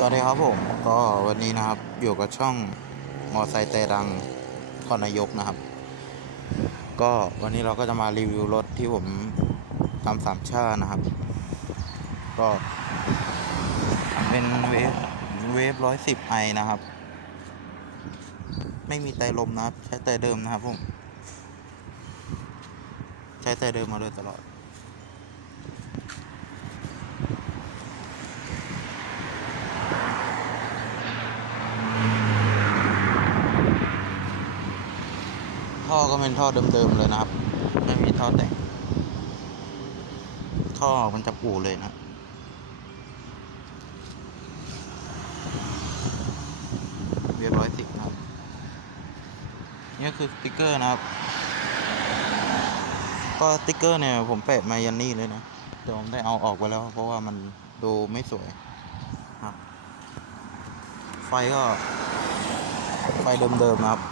สวัสดีครับผมก็วันนี้นะครับอยู่กับช่องมอไซค์แต่ดังคอนายกนะครับ ก็วันนี้เราก็จะมารีวิวรถที่ผมทำสามชาตินะครับ ก็เป็นเวฟเวฟร้อยสิบไอนะครับ ไม่มีไตลมนะครับ ใช้ไตเดิมนะครับผม ใช้ไตเดิมมาโดยตลอด ท่อก็เป็นท่อเดิมๆเลยนะครับ ไม่มีท่อแต่ง ท่อมันจะปูเลยนะเรียบร้อยสิบนะครับนี่คือสติกเกอร์นะครับ ก็สติกเกอร์เนี่ยผมแปะมายันนี่เลยนะ แต่ผมได้เอาออกไปแล้ว เพราะว่ามันดูไม่สวยครับ ไฟก็ ไฟเดิมๆนะครับ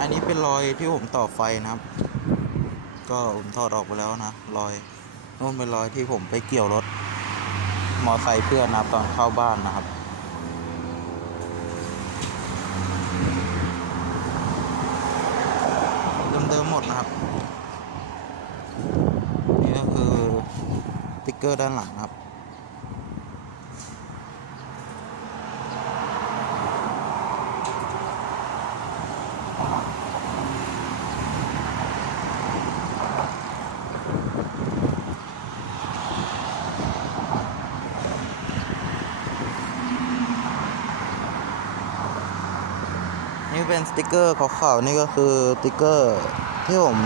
อันนี้เป็น รอยที่ผมต่อไฟนะครับ ก็ผมถอดออกไปแล้วนะรอยนู่นเป็นรอยที่ผมไปเกี่ยวรถ มอไซค์เพื่อนนะตอนเข้าบ้านนะครับเดิมๆหมดนะครับ นี่ก็คือติ๊กเกอร์ด้านหลังครับ นี่เป็นสติกเกอร์ขาวๆนี่ก็คือสติกเกอร์ที่ผม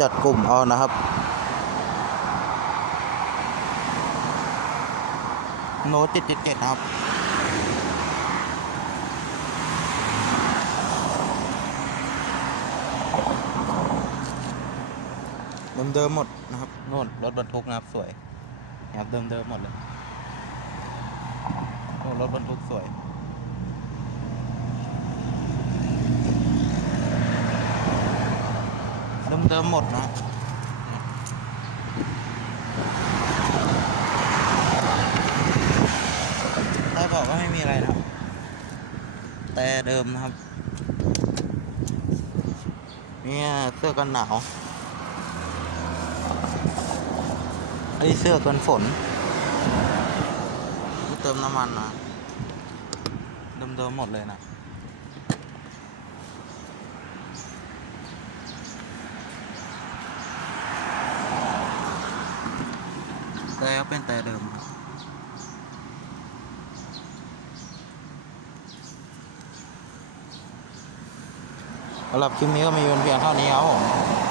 จัดกลุ่มเอานะครับ โน้ตติดเจ็ดครับเดิมๆหมดนะครับโน่นรถบรรทุกนะครับสวยนะครับเดิมๆหมดเลยโน่นรถบรรทุกสวย เดิมๆหมดนะได้บอกว่าไม่มีอะไรนะครับแต่เดิมนะครับ เนี่ยเสื้อกันหนาวไอ้เสื้อกันฝน เติมน้ำมันนะเดิมๆหมดเลยนะ แล้วเป็นแต่เดิม สำหรับคลิปนี้ก็มีเพียงเท่านี้ครับผม